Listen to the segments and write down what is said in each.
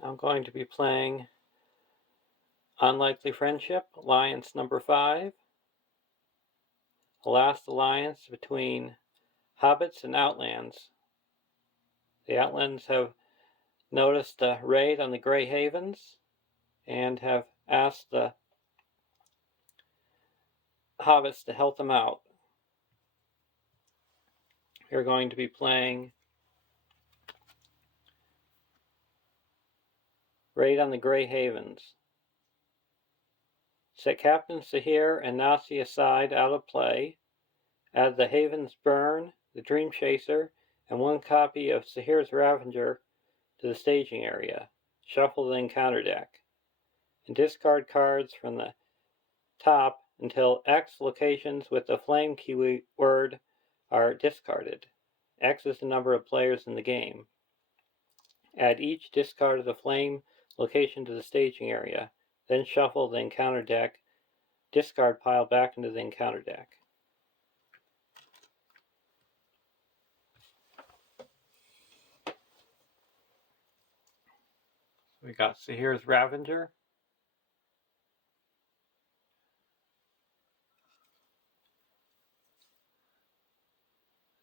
I'm going to be playing Unlikely Friendship, Alliance number 5. The last alliance between Hobbits and Outlands. The Outlands have noticed a raid on the Grey Havens and have asked the Hobbits to help them out. We're going to be playing Raid on the Grey Havens. Set Captain Sahir and Nasi aside out of play. Add the Havens Burn, the Dream Chaser, and 1 copy of Sahir's Ravager to the staging area. Shuffle the encounter deck. And discard cards from the top until X locations with the flame keyword are discarded. X is the number of players in the game. Add each discard of the flame location to the staging area. Then shuffle the encounter deck discard pile back into the encounter deck. We got Sahir's Ravager,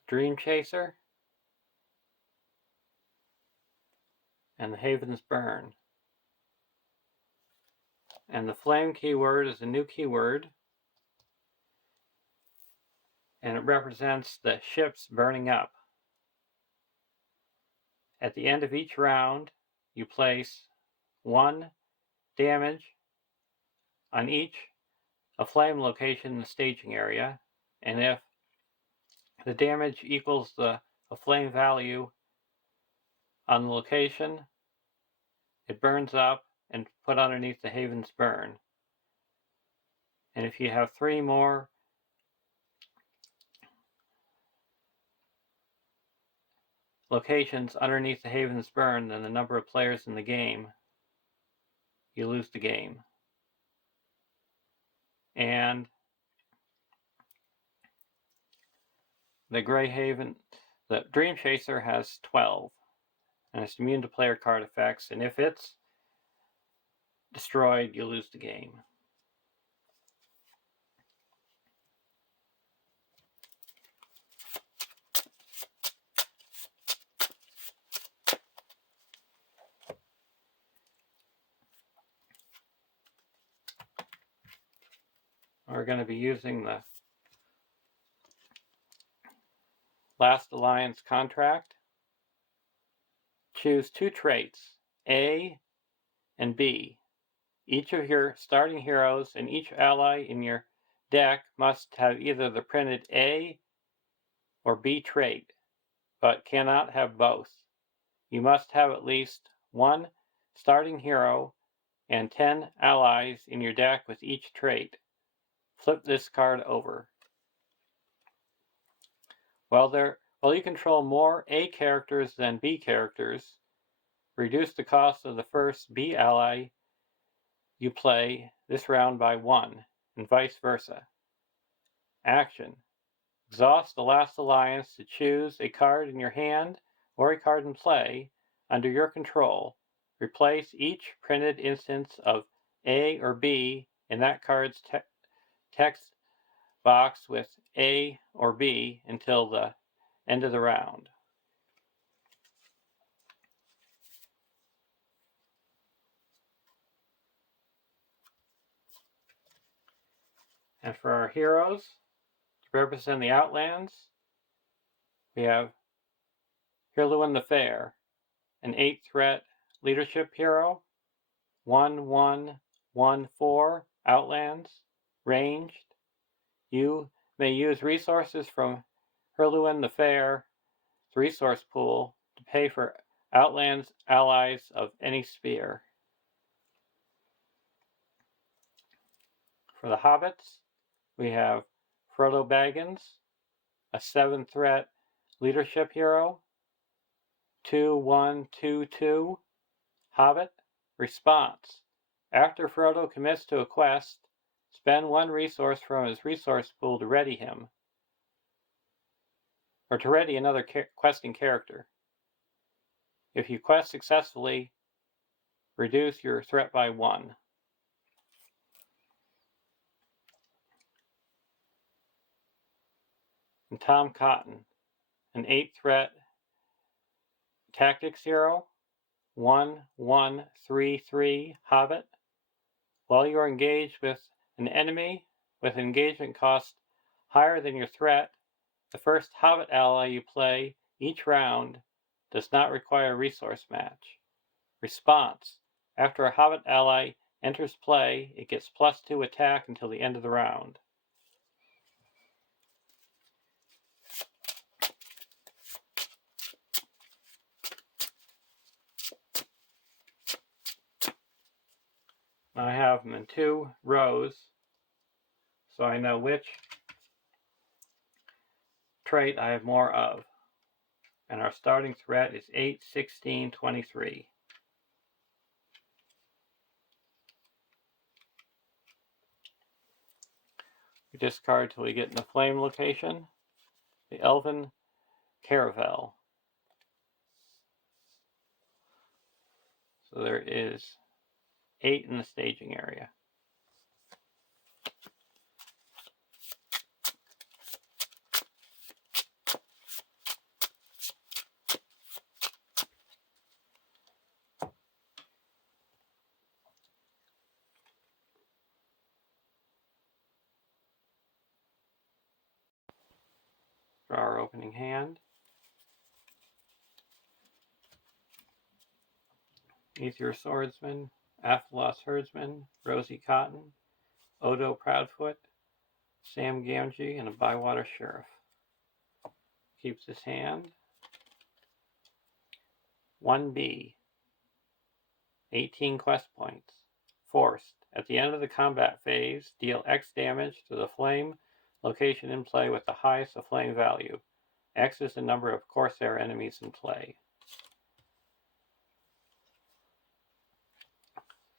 Dream Chaser, and the Havens Burn. And the flame keyword is a new keyword, and it represents the ships burning up. At the end of each round, you place 1 damage on each a flame location in the staging area, and if the damage equals a flame value on the location, it burns up and put underneath the Havens Burn. And if you have 3 more locations underneath the Havens Burn than the number of players in the game, you lose the game. And the Dream Chaser has 12, and it's immune to player card effects, and if it's destroyed, you lose the game. We're going to be using the Last Alliance contract. Choose 2 traits, A and B. Each of your starting heroes and each ally in your deck must have either the printed A or B trait, but cannot have both. You must have at least 1 starting hero and 10 allies in your deck with each trait. Flip this card over. While you control more A characters than B characters, reduce the cost of the first B ally you play this round by 1, and vice versa. Action. Exhaust the Last Alliance to choose a card in your hand or a card in play under your control. Replace each printed instance of A or B in that card's text box with A or B until the end of the round. And for our heroes, to represent the Outlands, we have Hirluin the Fair, an 8-threat leadership hero, 1/1/1/4 Outlands, ranged. You may use resources from Hirluin the Fair's resource pool to pay for Outlands allies of any sphere. For the Hobbits, we have Frodo Baggins, a 7-threat leadership hero, 2/1/2/2 Hobbit. Response. After Frodo commits to a quest, spend 1 resource from his resource pool to ready him, or to ready another questing character. If you quest successfully, reduce your threat by 1. And Tom Cotton, an 8 threat tactics hero, 1-1-3-3 Hobbit. While you are engaged with an enemy with engagement cost higher than your threat, the first Hobbit ally you play each round does not require a resource match. Response: after a Hobbit ally enters play, it gets +2 attack until the end of the round. I have them in 2 rows, so I know which trait I have more of. And our starting threat is 8, 16, 23. We discard till we get in the flame location. The Elven Caravel. So there is 8 in the staging area. For our opening hand, Ether Swordsman, Athelos Herdsman, Rosie Cotton, Odo Proudfoot, Sam Gamgee, and a Bywater Sheriff. Keeps his hand. 1B, 18 quest points. Forced. At the end of the combat phase, deal X damage to the flame location in play with the highest of flame value. X is the number of Corsair enemies in play.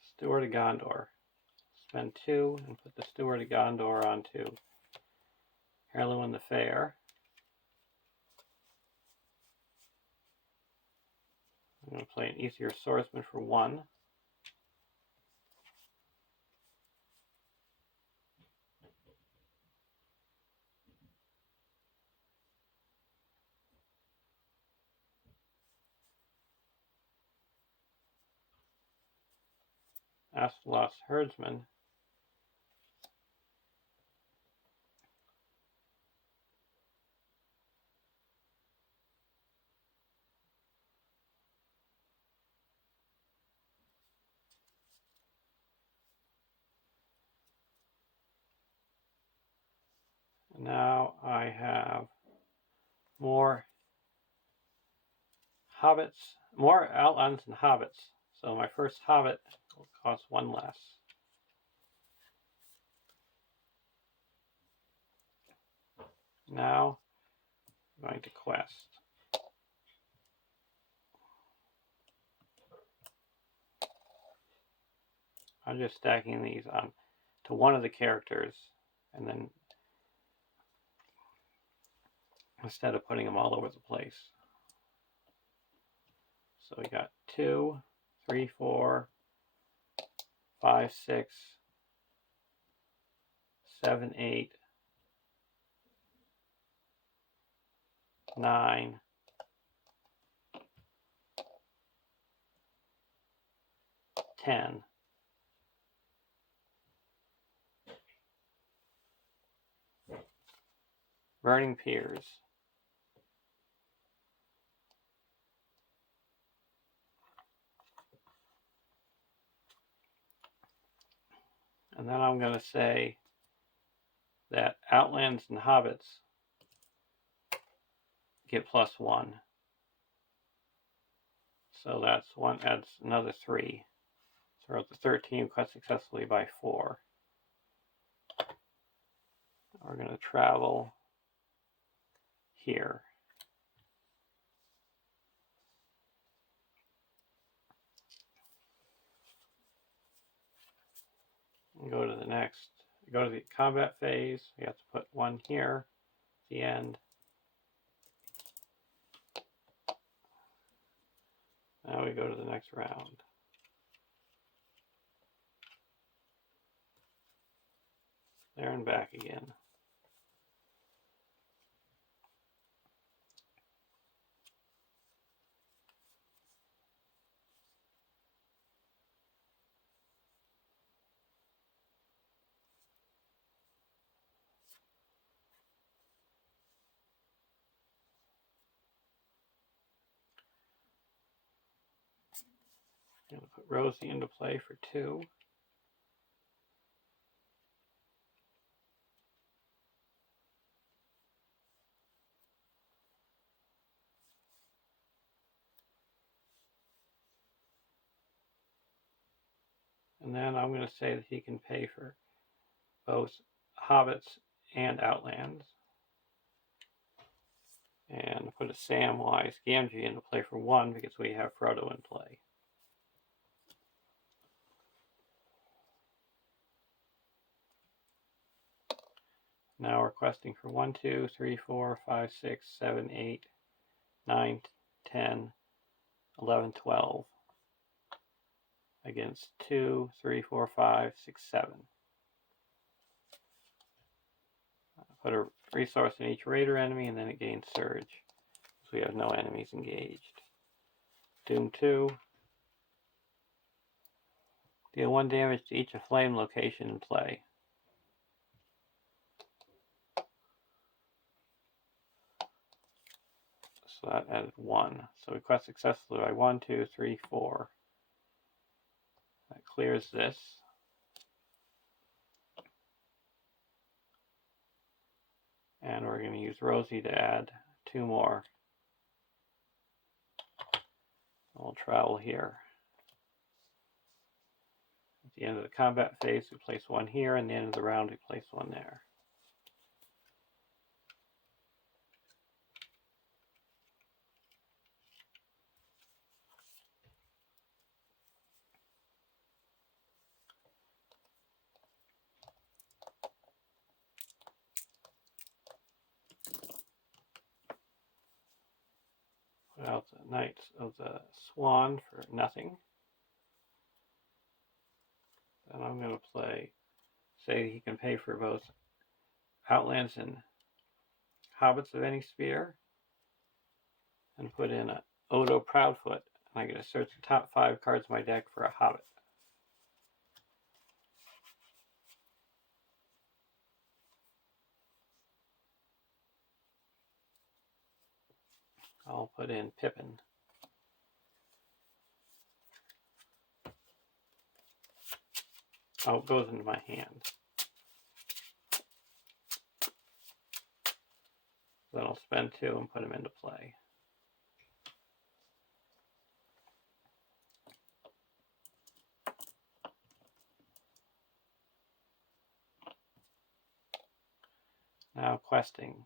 Steward of Gondor. Spend 2 and put the Steward of Gondor onto Heirloom the Fair. I'm going to play an Easier Swordsman for 1. Athelos Herdsman. Now I have more Hobbits, more Outlands and Hobbits. So my first Hobbit will cost 1 less. Now I'm going to quest. I'm just stacking these on to one of the characters, and then instead of putting them all over the place. So we got 2, 3, 4, 5, 6, 7, 8, 9, 10. Burning Piers. And then I'm going to say that Outlands and Hobbits get +1. So that's one, adds another 3. So the 13 quest successfully by 4. We're going to travel here. And go to the next, go to the combat phase. We have to put 1 here at the end. Now we go to the next round. There and back again. I'm going to put Rosie into play for 2. And then I'm going to say that he can pay for both Hobbits and Outlands. And put a Samwise Gamgee into play for 1 because we have Frodo in play. Now requesting for 1, 2, 3, 4, 5, 6, 7, 8, 9, 10, 11, 12 against 2, 3, 4, 5, 6, 7. Put a resource in each raider enemy and then it gains surge. So we have no enemies engaged. Doom 2. Deal 1 damage to each flame location in play. So that added 1. So request successfully by 1, 2, 3, 4. That clears this. And we're going to use Rosie to add 2 more. We'll travel here. At the end of the combat phase, we place 1 here, and at the end of the round, we place 1 there. Put out the Knights of the Swan for nothing. Then I'm going to say he can pay for both Outlands and Hobbits of any sphere, and put in a Odo Proudfoot. And I'm going to search the top 5 cards of my deck for a Hobbit. I'll put in Pippin. Oh, it goes into my hand. Then I'll spend 2 and put him into play. Now questing.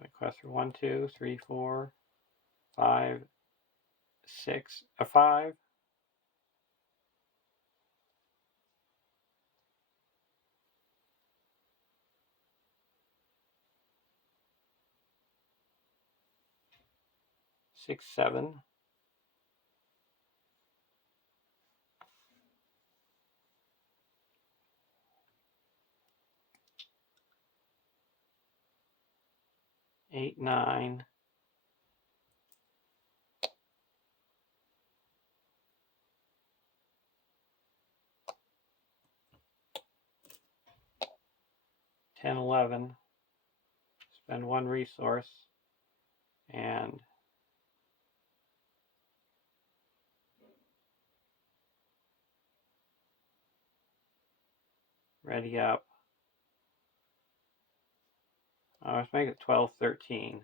I'm going to quest for 1, 2, 3, 4, 5, 6, 5. 6, 7. 8, 9. 10, 11. Spend 1 resource and ready up. Let's make it 12, 13.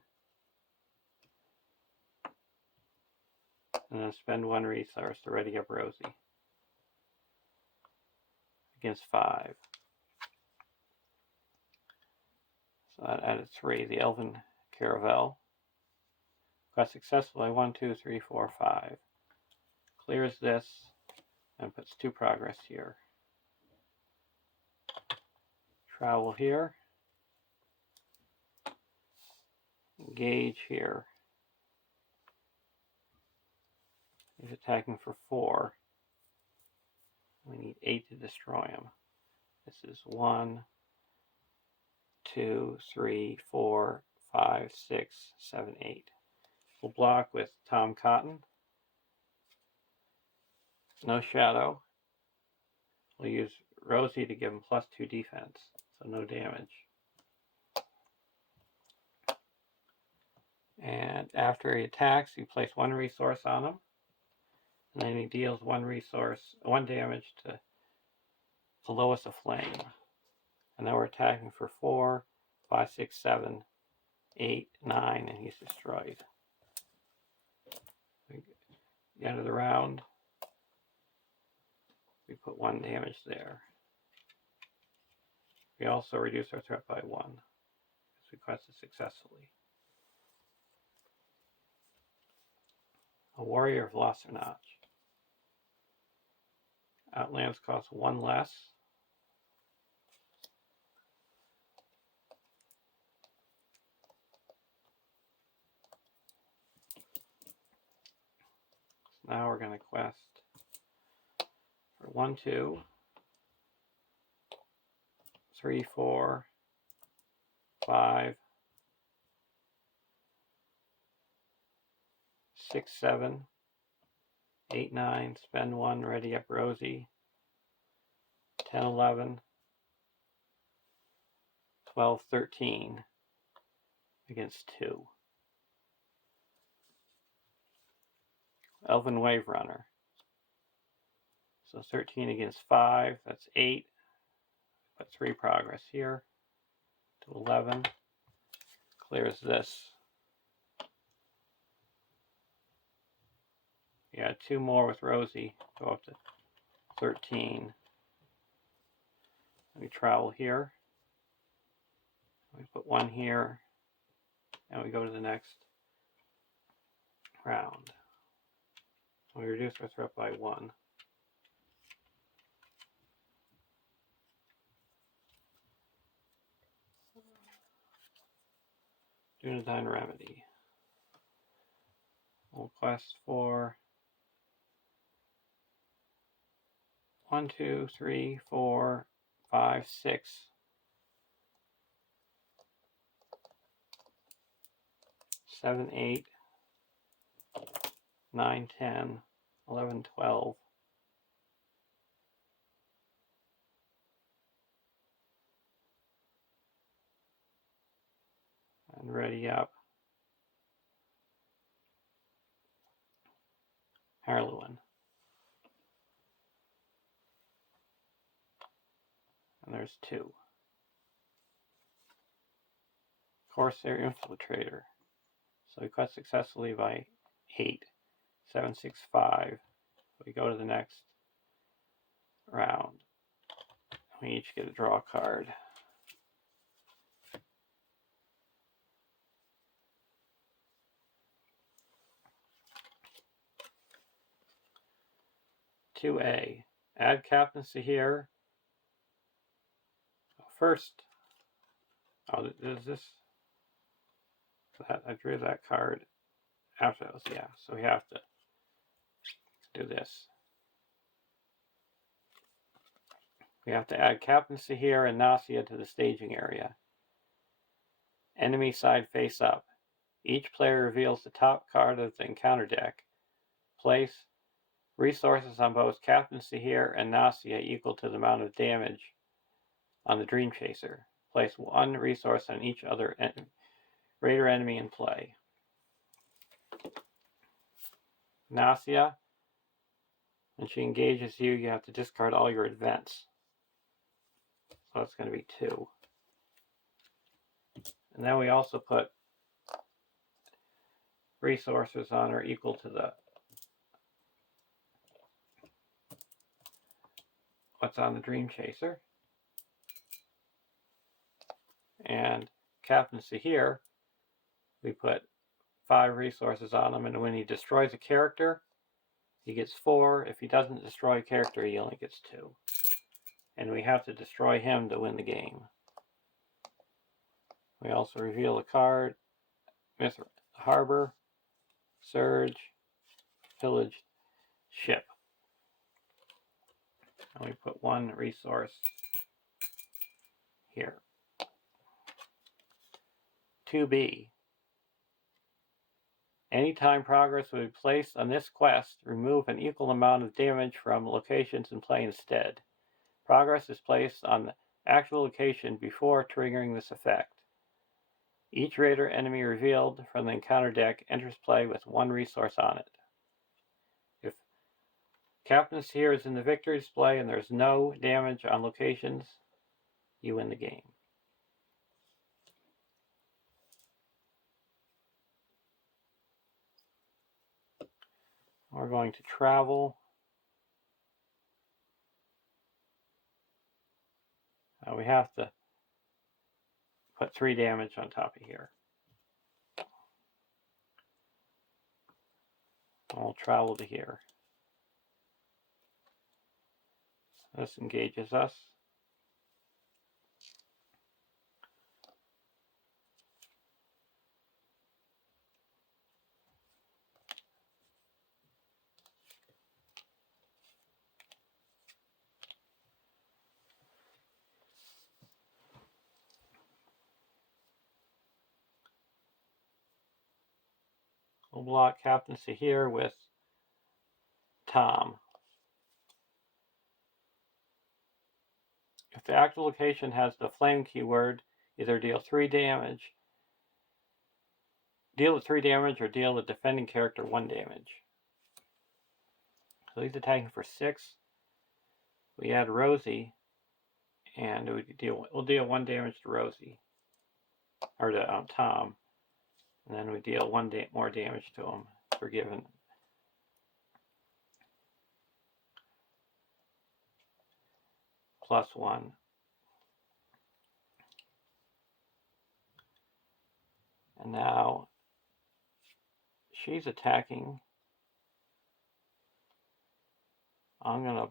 And then spend 1 resource to ready up Rosie. Against 5. So that added 3. The Elven Caravel. Quest successfully 1, 2, 3, 4, 5. Clears this and puts 2 progress here. Travel here. engage here. He's attacking for 4. We need 8 to destroy him. This is 1, 2, 3, 4, 5, 6, 7, 8. We'll block with Tom Cotton. No shadow. We'll use Rosie to give him +2 defense, so no damage. And after he attacks, you place 1 resource on him. And then he deals 1 damage to the lowest of flame. And now we're attacking for 4, 5, 6, 7, 8, 9, and he's destroyed. The end of the round, we put 1 damage there. We also reduce our threat by 1. It's requested successfully. A warrior of lost a notch. Outlands costs 1 less. So now we're going to quest for 1, 2, 3, 4, 5, 6, 7, 8, 9, spend 1, ready up Rosie, 10, 11, 12, 13 against 2. Elven Wave Runner. So 13 against 5, that's 8. Put 3 progress here to 11. Clears this. Yeah, 2 more with Rosie, go up to 13. We travel here. We put 1 here, and we go to the next round. We reduce our threat by 1. Dunedain Remedy. We'll quest for 1, 2, 3, 4, 5, 6. 7, 8, 9, 10, 11, 12. And ready up. Harlewin. And there's 2. Corsair Infiltrator. So we quest successfully by 8, 7, 6, 5. We go to the next round. We each get a draw card. A. Add captaincy here. First, is this? I drew that card after those, yeah. So we have to do this. We have to add captaincy here and Nausea to the staging area. Enemy side face up. Each player reveals the top card of the encounter deck. Place resources on both captaincy here and Nausea equal to the amount of damage on the Dream Chaser. Place 1 resource on each other raider enemy in play. Nausea, when she engages you, you have to discard all your events. So it's going to be 2. And then we also put resources on her equal to the what's on the Dream Chaser. And captaincy here, we put 5 resources on him, and when he destroys a character, he gets 4. If he doesn't destroy a character, he only gets 2. And we have to destroy him to win the game. We also reveal a card harbor, surge, pillage, ship. And we put one resource here. 2B. Anytime progress will be placed on this quest, remove an equal amount of damage from locations in play instead. Progress is placed on the actual location before triggering this effect. Each raider enemy revealed from the encounter deck enters play with one resource on it. If Captain Seer is in the victory display and there's no damage on locations, you win the game. We're going to travel. We have to put 3 damage on top of here. We'll travel to here. This engages us. We'll block Captaincy here with Tom. If the active location has the flame keyword, either deal 3 damage, deal with 3 damage, or deal the defending character 1 damage. So he's attacking for 6. We add Rosie, and we'll deal 1 damage to Rosie, or to Tom, and then we deal 1 more damage to him. Forgiven. +1. And now she's attacking. I'm gonna.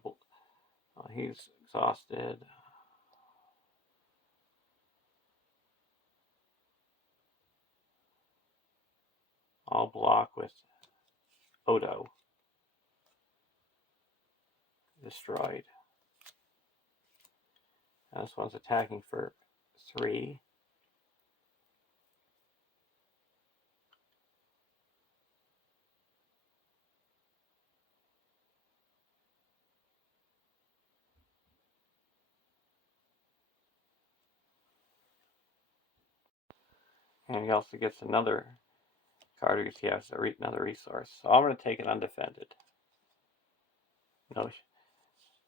He's exhausted. I'll block with Odo. Destroyed. And this one's attacking for 3. And he also gets another card because he has another resource. So I'm going to take it undefended. No,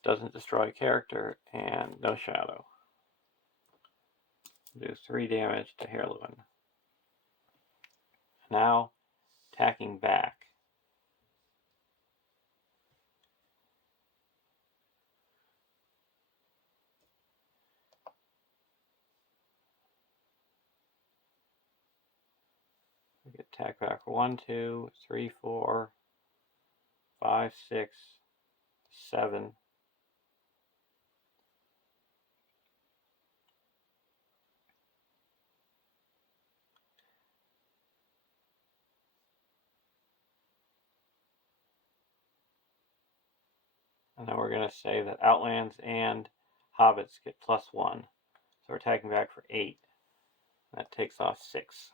doesn't destroy a character, and no shadow. Do 3 damage to Heirloom. Now, attacking back. We get attack back for 1, 2, 3, 4, 5, 6, 7. And then we're going to say that Outlands and Hobbits get +1. So we're attacking back for 8. That takes off 6.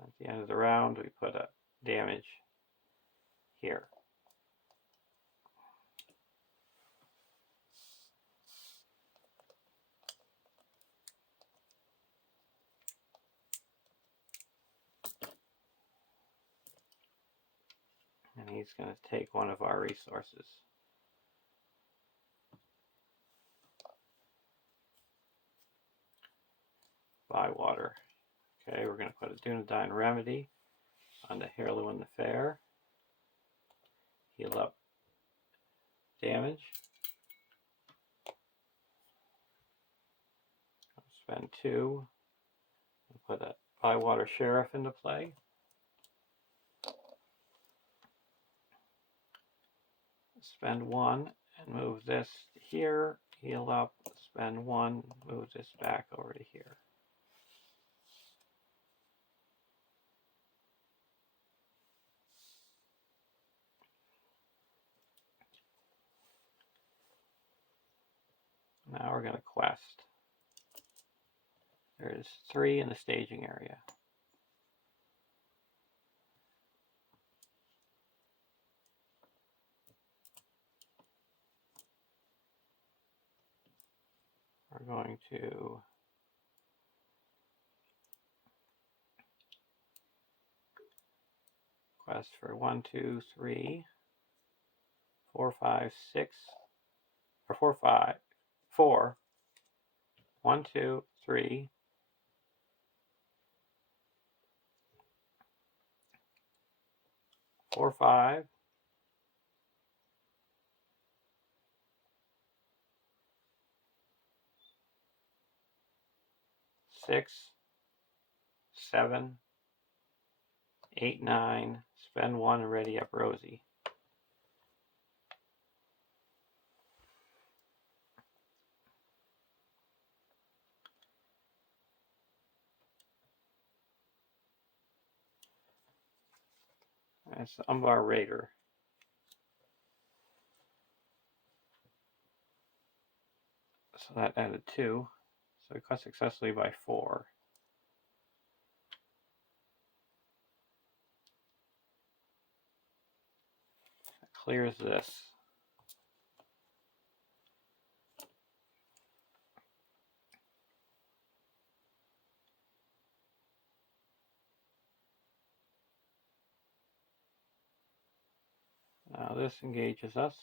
At the end of the round, we put a damage here. And he's going to take one of our resources. Buy water. Okay, we're going to put a Dunedain Remedy on the Heirloom the Fair. Heal up damage. I'll spend 2. And put a Bywater Sheriff into play. Spend 1 and move this here. Heal up. Spend 1. Move this back over to here. going to quest. There's 3 in the staging area. We're going to quest for 1, 2, 3, 4, 5, 6, or 4, 5, 4, 1, 2, 3, 4, 5, 6, 7, 8, 9, spend 1 and ready up Rosie. That's the Umbar Raider. So that added 2. So we quest successfully by 4. That clears this. Now this engages us.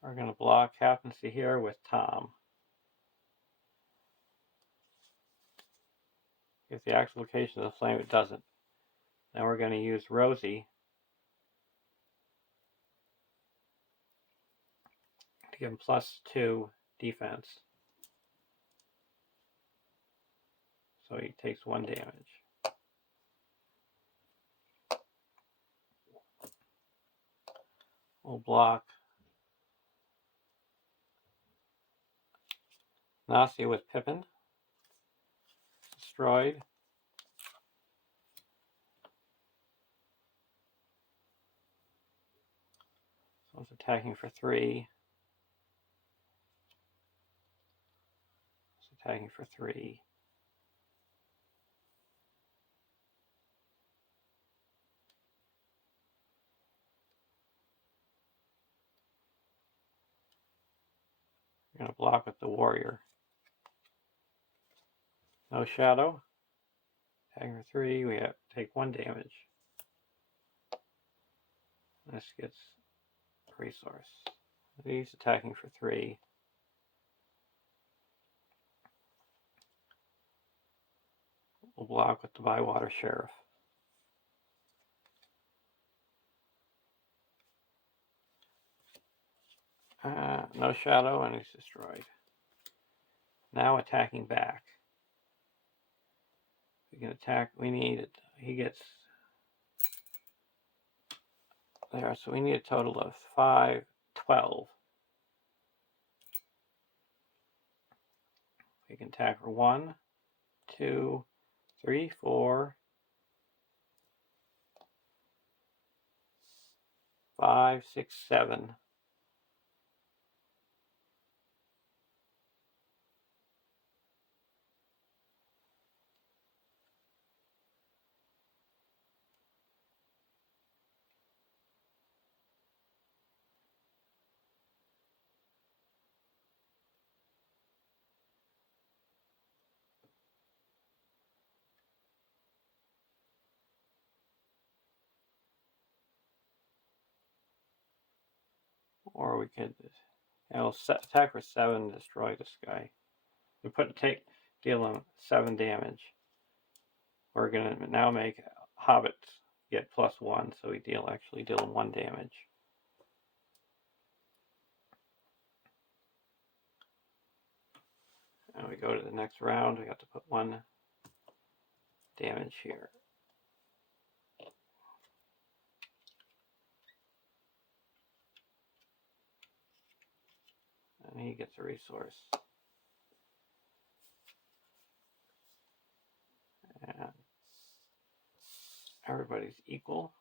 We're going to block Captaincy here with Tom. If the actual location of the flame, it doesn't. Now we're going to use Rosie to give him +2 defense. So he takes 1 damage. We'll block Nausea with Pippin. Destroyed. So it's attacking for 3. It's attacking for 3. We're going to block with the warrior. No shadow. Attacking for 3. We have to take 1 damage. This gets resource. He's attacking for 3. We'll block with the Bywater Sheriff. No shadow, and he's destroyed. Now attacking back. We can attack. We need it. He gets there, so we need a total of 5, 12. We can attack for 1, 2, 3, 4, 5, 6, 7. Or we could attack for 7, destroy this guy. We deal him 7 damage. We're gonna now make Hobbit get +1, so we actually deal him 1 damage. And we go to the next round. We have to put 1 damage here. And he gets a resource. these equal.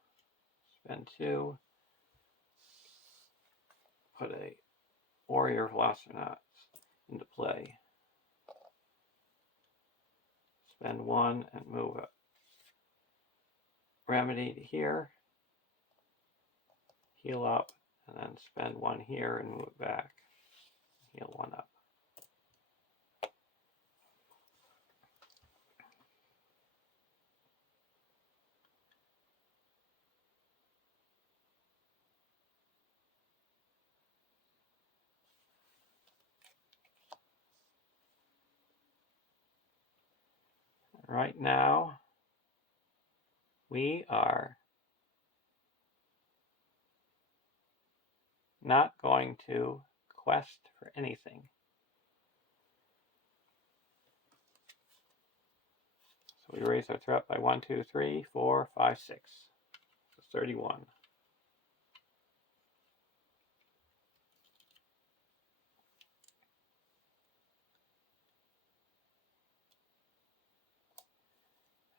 Spend 2. Put a warrior velociraptor into play. Spend 1 and move a remedy to here. Heal up, and then spend 1 here and move it back. Heal 1 up. Right now, we are not going to quest for anything. So we raise our threat by 1, 2, 3, 4, 5, 6. So 31.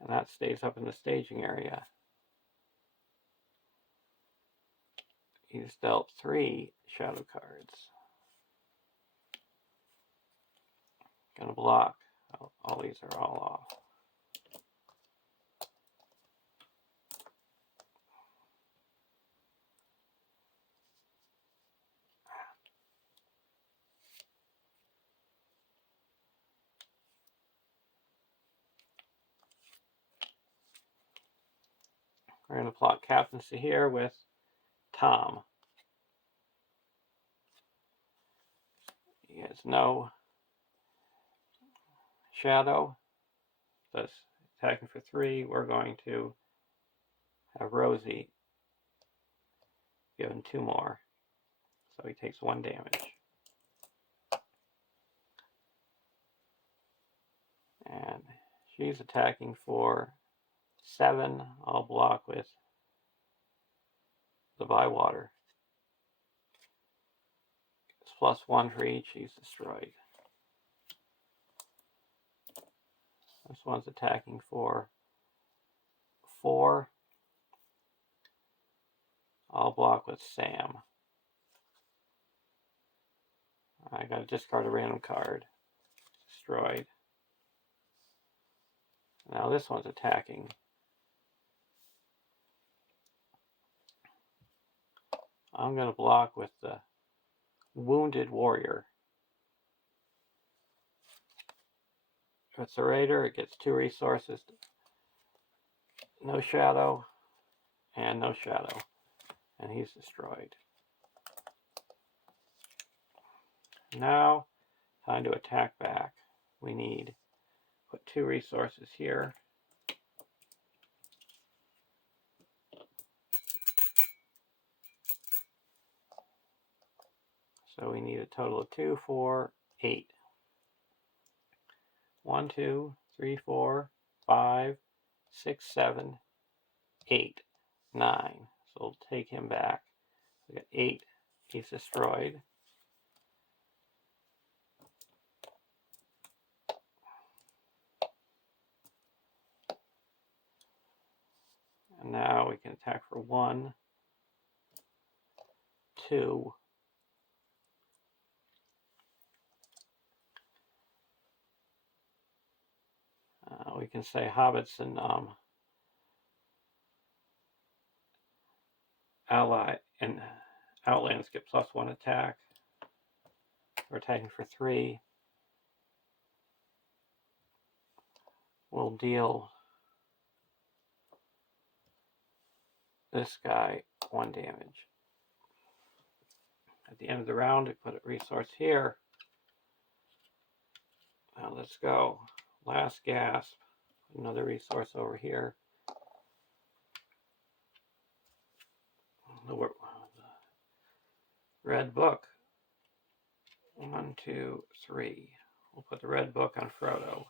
And that stays up in the staging area. He's dealt 3 shadow cards. Gonna block. All these are all off. We're going to plot captaincy here with Tom. He has no shadow. That's attacking for 3. We're going to have Rosie given 2 more. So he takes 1 damage. And she's attacking for 7. I'll block with the Bywater. It's +1 for each. He's destroyed. This one's attacking for 4. I'll block with Sam. I gotta discard a random card. Destroyed. Now this one's attacking. I'm gonna block with the Wounded Warrior. If it's a raider, it gets 2 resources. No shadow, and no shadow. And he's destroyed. Now, time to attack back. We need put 2 resources here. So we need a total of 2, 4, 8. 1, 2, 3, 4, 5, 6, 7, 8, 9. So we'll take him back. We got 8. He's destroyed. And now we can attack for 1, 2. We can say Hobbits and Outlands get +1 attack. We're attacking for 3. We'll deal this guy 1 damage. At the end of the round, we put a resource here. Now let's go. Last gasp. Another resource over here. The red book. 1, 2, 3. We'll put the red book on Frodo.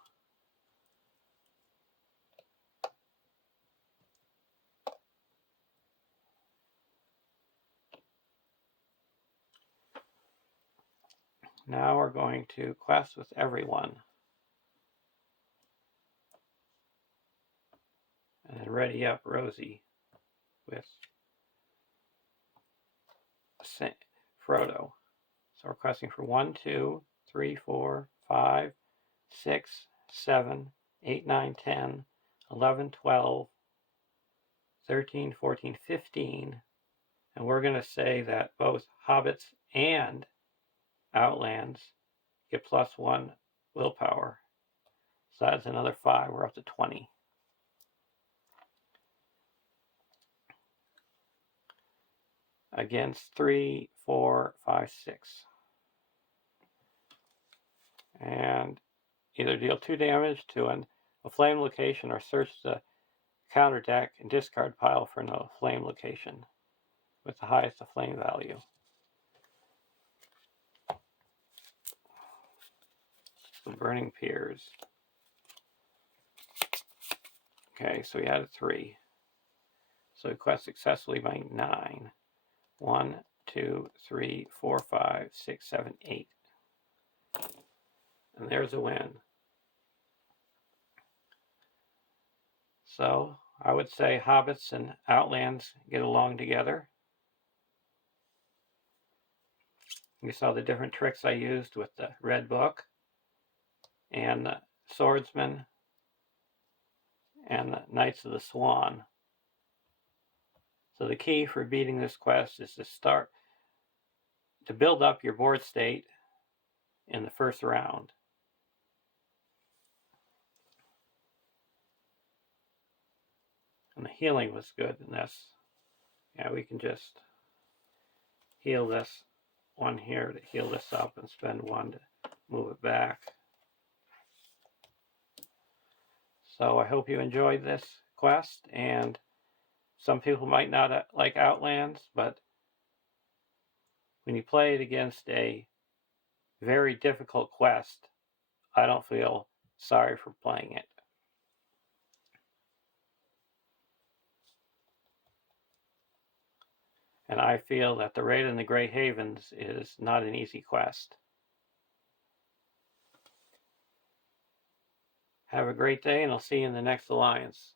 Now we're going to quest with everyone. And ready up Rosie. with Frodo. So we're requesting for 1, 2, 3, 4, 5, 6, 7, 8, 9, 10, 11, 12, 13, 14, 15. And we're going to say that both Hobbits and Outlands get +1 willpower. So that's another 5. We're up to 20. Against 3, 4, 5, 6. And either deal 2 damage to a flame location or search the counter deck and discard pile for no flame location with the highest flame value. The Burning Piers. Okay, so we had a 3. So quest successfully by 9. 1, 2, 3, 4, 5, 6, 7, 8. And there's a win. So I would say Hobbits and Outlands get along together. You saw the different tricks I used with the Red Book and the Swordsman and the Knights of the Swan. So the key for beating this quest is to build up your board state in the first round. And the healing was good in this. Yeah, we can just heal this one here to heal this up and spend 1 to move it back. So I hope you enjoyed this quest, and some people might not like Outlands, but when you play it against a very difficult quest, I don't feel sorry for playing it. And I feel that the Raid in the Grey Havens is not an easy quest. Have a great day, and I'll see you in the next Alliance.